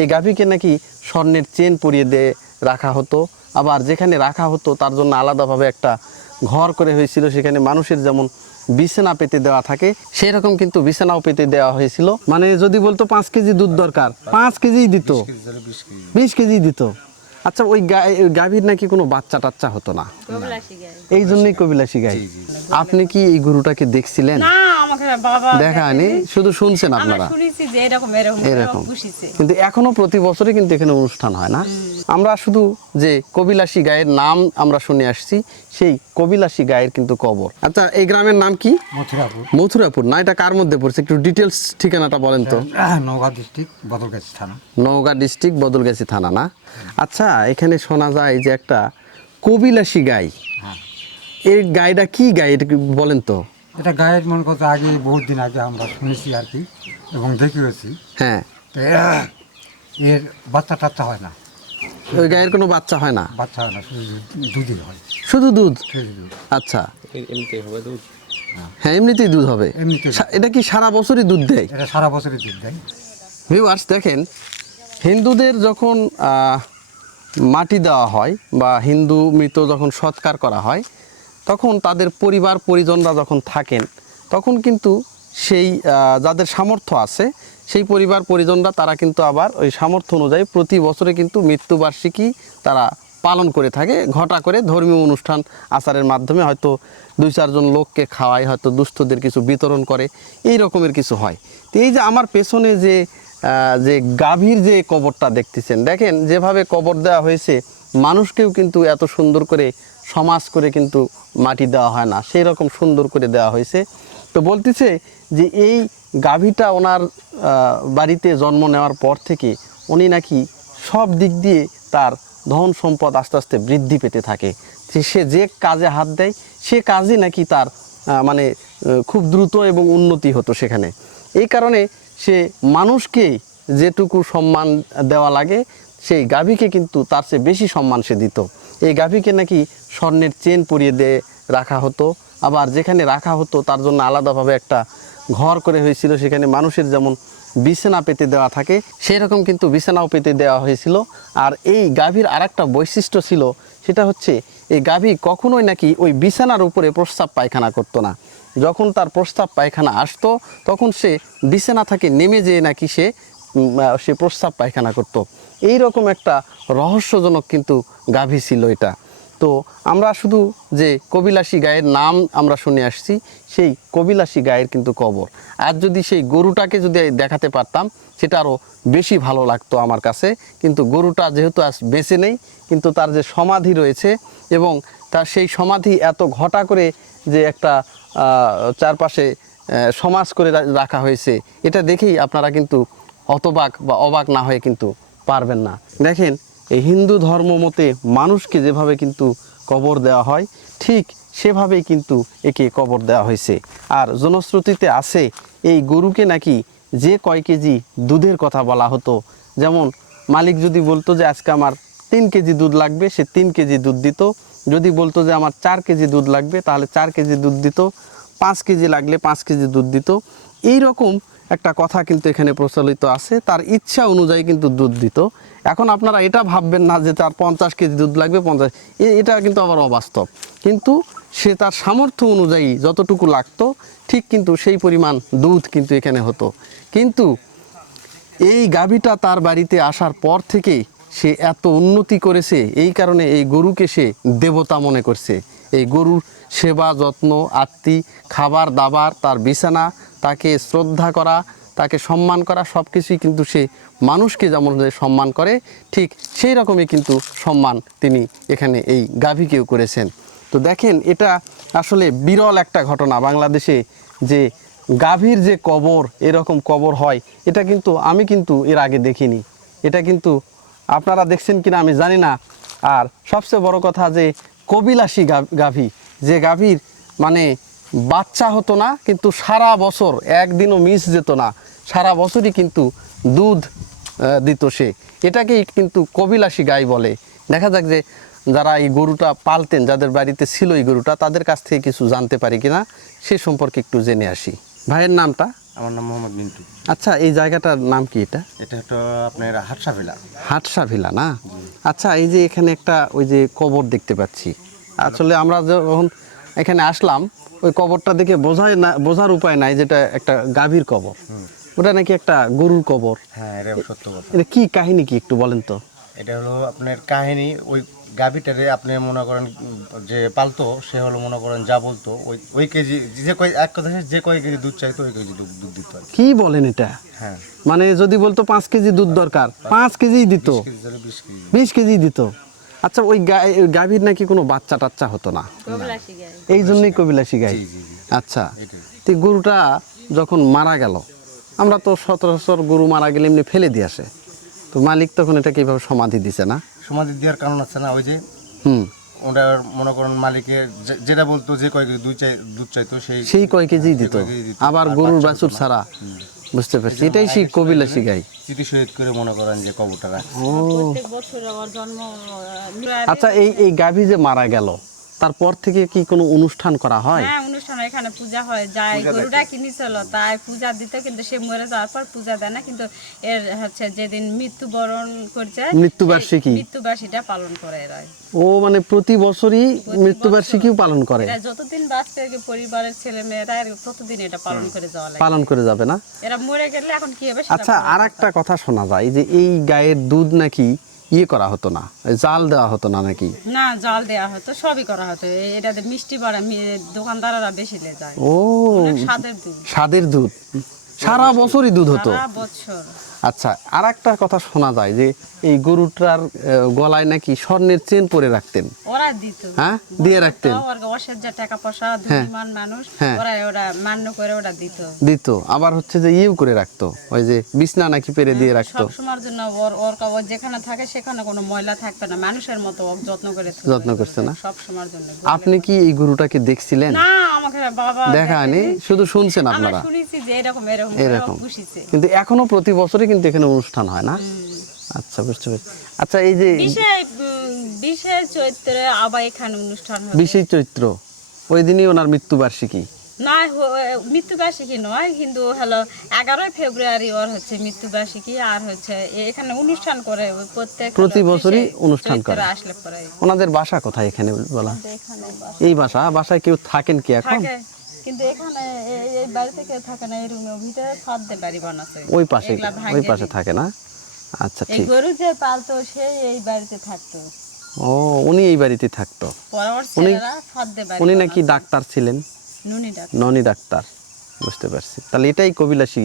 এই গাভীকে নাকি স্বর্ণের চেন পরিয়ে দিয়ে রাখা হতো, আবার যেখানে রাখা হতো তার জন্য আলাদাভাবে একটা ঘর করে হয়েছিল, সেখানে মানুষের যেমন বিছানা পেতে দেওয়া থাকে সেই রকম কিন্তু বিছানাও পেতে দেওয়া হয়েছিল। মানে যদি বলতো 5 কেজি দুধ দরকার 5 কেজি দিত, 20 কেজি দিত। আচ্ছা, ওই গাভীর নাকি কোনো বাচ্চা টাচ্চা হতো না, এই জন্যই কবিলাসী গাই। আপনি কি এই গরুটাকে দেখছিলেন? না, আমাকে বাবা দেখায়নি, শুধু শুনছেন আপনারা? শুনেছি যে এরকম এরকম এরকম। পুষিছে। কিন্তু এখনো প্রতি বছরই কিন্তু এখানে অনুষ্ঠান হয় না? আমরা শুধু যে কবিলাসী গায়ের নাম আমরা শুনে আসছি, সেই কবিলাসী গায়ের কিন্তু কবর। আচ্ছা, এই গ্রামের নাম কি? মথুরাপুর। মথুরাপুর না, এটা কার মধ্যে পড়ছে? একটু ডিটেলস ঠিকানাটা বলেন তো। নওগাঁ ডিস্ট্রিক্ট বদলগাছি থানা। নওগাঁ ডিস্ট্রিক্ট বদলগাছি থানা না? আচ্ছা, এখানে শোনা যায় যে একটা কবিলাসী গাই। হ্যাঁ, এই গাইটা কি গাই এটা কি বলেন তো? এটা গায়ের মনে করতে আগে বহুত দিন আগে আমরা শুনেছি আর কি, এবং দেখিয়েছি। হ্যাঁ, তো এর বাচ্চা টাচ্চা হয় না, ওই গায়ের কোনো বাচ্চা হয় না, বাচ্চা হয় না, শুধু দুধই হয়, শুধু দুধ। শুধু দুধ। আচ্ছা, হ্যাঁ, এমনিতেই দুধ হবে। এমনিতেই। এটা কি সারা বছরই দুধ দেয়? এটা সারা বছরই দুধ দেয়। ভিউয়ার্স, দেখেন, হিন্দুদের যখন মাটি দেওয়া হয় বা হিন্দু মৃত যখন সৎকার করা হয়, তখন তাদের পরিবার পরিজনরা যখন থাকেন, তখন কিন্তু সেই যাদের সামর্থ্য আছে সেই পরিবার পরিজনরা তারা কিন্তু আবার ওই সামর্থ্য অনুযায়ী প্রতি বছরে কিন্তু মৃত্যুবার্ষিকী তারা পালন করে থাকে, ঘটা করে ধর্মীয় অনুষ্ঠান আচারের মাধ্যমে হয়তো 2-4 জন লোককে খাওয়ায়, হয়তো দুস্থদের কিছু বিতরণ করে, এই রকমের কিছু হয়। তো এই যে আমার পেছনে যে গাভীর যে কবরটা দেখতেছেন, দেখেন যেভাবে কবর দেওয়া হয়েছে, মানুষকেও কিন্তু এত সুন্দর করে সমাজ করে কিন্তু মাটি দেওয়া হয় না, সেই রকম সুন্দর করে দেওয়া হয়েছে। তো বলতেছে যে এই গাভীটা ওনার বাড়িতে জন্ম নেওয়ার পর থেকে উনি নাকি সব দিক দিয়ে তার ধন সম্পদ আস্তে আস্তে বৃদ্ধি পেতে থাকে। সে যে কাজে হাত দেয় সে কাজই নাকি তার মানে খুব দ্রুত এবং উন্নতি হতো সেখানে। এই কারণে সে মানুষকে যেটুকু সম্মান দেওয়া লাগে সেই গাভীকে কিন্তু তার চেয়ে বেশি সম্মান সে দিত। এই গাভীকে নাকি স্বর্ণের চেন পরিয়ে দিয়ে রাখা হতো, আবার যেখানে রাখা হতো তার জন্য আলাদাভাবে একটা ঘর করে হয়েছিল, সেখানে মানুষের যেমন বিছানা পেতে দেওয়া থাকে সেই রকম কিন্তু বিছানাও পেতে দেওয়া হয়েছিল। আর এই গাভীর আরেকটা বৈশিষ্ট্য ছিল, সেটা হচ্ছে এই গাভী কখনোই নাকি ওই বিছানার উপরে প্রস্রাব পায়খানা করতো না। যখন তার প্রস্রাব পায়খানা আসতো তখন সে বিছানা থেকে নেমে যেয়ে নাকি সে প্রস্রাব পায়খানা করতো। এই রকম একটা রহস্যজনক কিন্তু গাভী ছিল এটা। তো আমরা শুধু যে কবিলাসী গায়ের নাম আমরা শুনে আসছি, সেই কবিলাসী গায়ের কিন্তু কবর। আর যদি সেই গরুটাকে যদি দেখাতে পারতাম সেটা আরও বেশি ভালো লাগতো আমার কাছে। কিন্তু গরুটা যেহেতু আজ বেঁচে নেই, কিন্তু তার যে সমাধি রয়েছে এবং তার সেই সমাধি এত ঘটা করে যে একটা চারপাশে সমাজ করে রাখা হয়েছে, এটা দেখেই আপনারা কিন্তু হতবাক বা অবাক না হয়ে কিন্তু পারবেন না। দেখেন, এই হিন্দু ধর্ম মতে মানুষকে যেভাবে কিন্তু কবর দেওয়া হয়, ঠিক সেভাবেই কিন্তু একে কবর দেওয়া হয়েছে। আর জনশ্রুতিতে আছে এই গরুকে নাকি যে কয় কেজি দুধের কথা বলা হতো, যেমন মালিক যদি বলতো যে আজকে আমার 3 কেজি দুধ লাগবে, সে 3 কেজি দুধ দিত। যদি বলতো যে আমার 4 কেজি দুধ লাগবে, তাহলে 4 কেজি দুধ দিত। 5 কেজি লাগলে 5 কেজি দুধ দিত। এই রকম একটা কথা কিন্তু এখানে প্রচলিত আছে, তার ইচ্ছা অনুযায়ী কিন্তু দুধ দিত। এখন আপনারা এটা ভাববেন না যে তার 50 কেজি দুধ লাগবে, 50, এটা কিন্তু আবার অবাস্তব। কিন্তু সে তার সামর্থ্য অনুযায়ী যতটুকু লাগতো ঠিক কিন্তু সেই পরিমাণ দুধ কিন্তু এখানে হতো। কিন্তু এই গাভীটা তার বাড়িতে আসার পর থেকে সে এত উন্নতি করেছে, এই কারণে এই গরুকে সে দেবতা মনে করছে। এই গরুর সেবা যত্ন, আত্মি, খাবার দাবার, তার বিছানা, তাকে শ্রদ্ধা করা, তাকে সম্মান করা, সব কিছুই কিন্তু সে মানুষকে যেমন সম্মান করে ঠিক সেই রকমই কিন্তু সম্মান তিনি এখানে এই গাভীকেও করেছেন। তো দেখেন, এটা আসলে বিরল একটা ঘটনা বাংলাদেশে যে গাভীর যে কবর, এরকম কবর হয়, এটা কিন্তু আমি কিন্তু এর আগে দেখিনি। এটা কিন্তু আপনারা দেখছেন কিনা আমি জানি না। আর সবচেয়ে বড় কথা যে কবিলাসী গাভী, যে গাভীর মানে বাচ্চা হতো না কিন্তু সারা বছর একদিনও মিস যেত না, সারা বছরই কিন্তু দুধ দিত সে, এটাকেই কিন্তু কবিলাসী গাই বলে। দেখা যাক যে যারা এই গরুটা পালতেন, যাদের বাড়িতে ছিল এই গরুটা, তাদের কাছ থেকে কিছু জানতে পারি কিনা সে সম্পর্কে একটু জেনে আসি। ভাইয়ের নামটা? আমার নাম মোহাম্মদ মিন্টু। আচ্ছা, এই জায়গাটার নাম কি এটা? এটা হলো আপনার হাটসা ভিলা। হাটসা ভিলা না? আচ্ছা, এই যে এখানে একটা ওই যে কবর দেখতে পাচ্ছি, আসলে আমরা যখন এখানে আসলাম ওই কবরটা দেখে বোঝার উপায় নাই যেটা একটা গাভীর কবর, ওটা নাকি একটা গরুর কবর। হ্যাঁ, এটা সত্য কথা। এটা কি কাহিনী কি একটু বলেন তো? এটা হলো আপনার কাহিনী, ওই গাভীটারে আপনি মনে করেন যে পালতো, সে হলো মনে করেন যা বলতো ওই কেজি যে এক কথা যে কয় কেজি দুধ চাইতো ওই কেজি দুধ দিত আর কি। কি বলেন এটা? হ্যাঁ, মানে যদি বলতো 5 কেজি দুধ দরকার, 5 কেজি দিত, 20 কেজি। 20 কেজি দিত। আচ্ছা, ওই গাভীর নাকি কোনো বাচ্চা টাচ্চা হতো না, কবিলাসী গাই। এই জন্যই কবিলাসী গাই। জি, জি, জি। আচ্ছা, এটাই। তো এই গরুটা যখন মারা গেল, আমরা তো সচরাচর গরু মারা গেলে এমনি ফেলে দিয়ে আসে, তো মালিক তখন এটা কিভাবে সমাধি দিছে না? সমাধি দেওয়ার কারণ আছে না, ওই যে হুম, ওটা মনে করেন মালিকের যেটা বলতো যে কয় কেজি দুধ চাইতো সেই কয় কেজি দিত, কয় কেজি দিত। আবার আর গরুর বাচ্চা বাছুর হতো না। ছাড়া। বুঝতে পারছি, এটাই সেই কবিলাসী গাই। স্মৃতি শহীদ করে মনে করেন যে কবুতর রাখছে। প্রত্যেক বছর আমার জন্ম আচ্ছা, এই গাভী যে মারা গেল তারপর থেকে কি কোনো অনুষ্ঠান করা হয়? হ্যাঁ, অনুষ্ঠান এখানে পূজা হয়, যাই গরুটা কিনেছিল তাই পূজা দিত, কিন্তু সে মরে যাওয়ার পর পূজা দেয় না, কিন্তু এর হচ্ছে যেদিন মৃত্যুবরণ করছে মৃত্যুবার্ষিকী। সেই মৃত্যুবার্ষিকীটা পালন করে এরা। ও মানে প্রতি বছরই মৃত্যুবার্ষিকীও পালন করে? এরা যতদিন বাঁচবে পরিবারের ছেলে মেয়েরা ততদিন এটা পালন করে যাওয়া লাগে। পালন করে যাবে না? এরা মরে গেলে এখন কি হবে সেটা আচ্ছা, আর একটা কথা শোনা যায় যে এই গায়ের দুধ নাকি করা হতো না, জাল দেওয়া হতো না নাকি? না, জাল দেওয়া হতো, সবই করা হতো। এটাতে মিষ্টি বাড়া দোকানদাররা বেশি নিয়ে যায়। ও, অনেক স্বাদের দুধ, স্বাদের দুধ, সারা বছরই দুধ হতো। সারা বছর। আচ্ছা, আর একটা কথা শোনা যায় যে এই গরুটার গলায় নাকি স্বর্ণের চেন পরে রাখতেন। ওরা দিত, হ্যাঁ, দিয়ে রাখতেন। অসের যা টাকা পয়সা ধনীমান মানুষ, হ্যাঁ। ওরা মান্য করে ওরা দিত। দিত, আবার হচ্ছে যে করে রাখতো, ওই যে বিছনা নাকি পেরে দিয়ে রাখতো। সব সময়ের জন্য ওর যেখানে থাকে সেখানে কোনো ময়লা থাকবে না, মানুষের মতো ওর যত্ন করে থাকবে। যত্ন করছে না? সব সময়ের জন্য। আপনি কি এই গরুটাকে দেখছিলেন? না, আমাকে বাবা দেখা হয়নি, শুধু শুনছেন আমরা আপনারা? শুনেছি যে এরকম এরকম। এরকম পুষিছে। কিন্তু এখনো প্রতি বছরই কিন্তু এখানে অনুষ্ঠান হয় না? আচ্ছা, বুঝতে পারছি। আচ্ছা, এই যে বিশেষ চৈত্রে আবার এখানে অনুষ্ঠান হবে। বিশেষ চৈত্র, ওই দিনই ওনার মৃত্যুবার্ষিকী। না, মৃত্যুবার্ষিকী নয়, কিন্তু হলো 11 ফেব্রুয়ারি ওর হচ্ছে মৃত্যুবার্ষিকী। আর হচ্ছে এখানে অনুষ্ঠান করে প্রতি বছরই অনুষ্ঠান করে। আসলে পরে ওনাদের বাসা কোথায় এখানে বলা? এখানে এই বাসায় কেউ থাকেন কি এখন? থাকে, কিন্তু এখানে এই বাড়িতে কেউ থাকে না, এই রুমের ভিতরে ফাঁদে বাড়ি বানাচ্ছে। ওই পাশে, এগুলা ওই ভাঙিয়ে পাশে দিই। থাকে না? আচ্ছা, এই ঠিক। গরু যে পালতো সে এই বাড়িতে থাকতো, ও, উনি এই বাড়িতে থাকতো। পরে ওর ছেলেরা ফাঁদে বাড়ি উনি নাকি বানাচ্ছে। ডাক্তার ছিলেন, নুনি ডাক্তার। ননি ডাক্তার। বুঝতে পারছি, তাহলে এটাই কবিলাসী